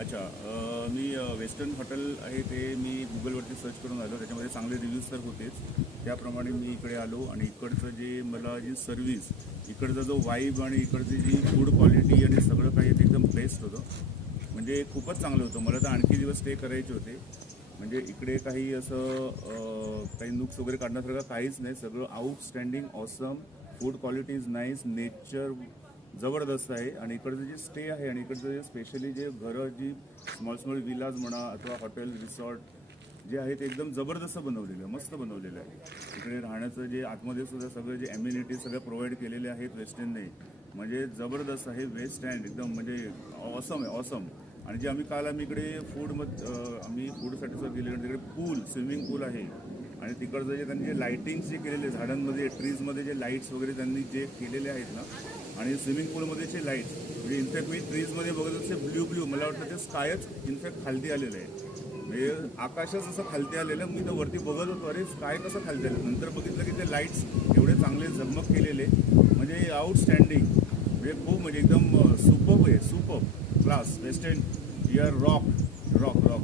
अच्छा. मी western hotel आहे ते मी गुगलवरती सर्च करून आलो. त्याच्यामध्ये चांगले रिव्ह्यूज तर होतेच. त्याप्रमाणे मी इकडे आलो आणि इकडचं जे मला जी सर्व्हिस, इकडचा जो वाईब आणि इकडची जी फूड क्वालिटी आणि सगळं काही ते एकदम बेस्ट होतं. म्हणजे खूपच चांगलं होतं. मला तर आणखी दिवस स्टे करायचे होते. म्हणजे इकडे काही असं काही नुक्स वगैरे काढण्यासारखं काहीच नाही. सगळं outstanding, awesome. Food quality is nice, nature जबरदस्त आहे. आणि इकडचं जे स्टे आहे आणि इकडचं जे स्पेशली जे घरं जी स्मॉल स्मॉल विलाज म्हणा अथवा हॉटेल रिसॉर्ट जे आहे ते एकदम जबरदस्त बनवलेलं आहे, मस्त बनवलेलं आहे. इकडे राहण्याचं जे आतमध्ये सुद्धा सगळं जे ॲम्युनिटीज सगळं प्रोव्हाइड केलेले आहेत वेस्टर्नने, म्हणजे जबरदस्त आहे. वेस्ट अँड एकदम म्हणजे ऑसम आहे, ऑसम. आणि जे आम्ही इकडे आम्ही फूडसाठी सुद्धा गेले, तिकडे पूल, स्विमिंग पूल आहे. आणि तिकडचं जे त्यांनी जे लाईटिंग्स जे केलेले झाडांमध्ये ट्रीजमध्ये जे लाईट्स वगैरे त्यांनी जे केलेले आहेत ना, आणि स्विमिंग पूलमध्येचे लाईट्स म्हणजे इनफॅक्ट मी ट्रीजमध्ये बघत असते ब्ल्यू ब्ल्यू, मला वाटतं ते स्कायच इनफॅक्ट खालती आलेलं आहे. म्हणजे आकाशच असं खालती आलेलं. मी तर वरती बघत होतो, अरे स्काय कसं खालती आलं. नंतर बघितलं की ते लाईट्स एवढे चांगले झगमग केलेले, म्हणजे आउटस्टँडिंग. म्हणजे खूप म्हणजे एकदम सुपर्ब आहे, superb class. Western, your rock rock rock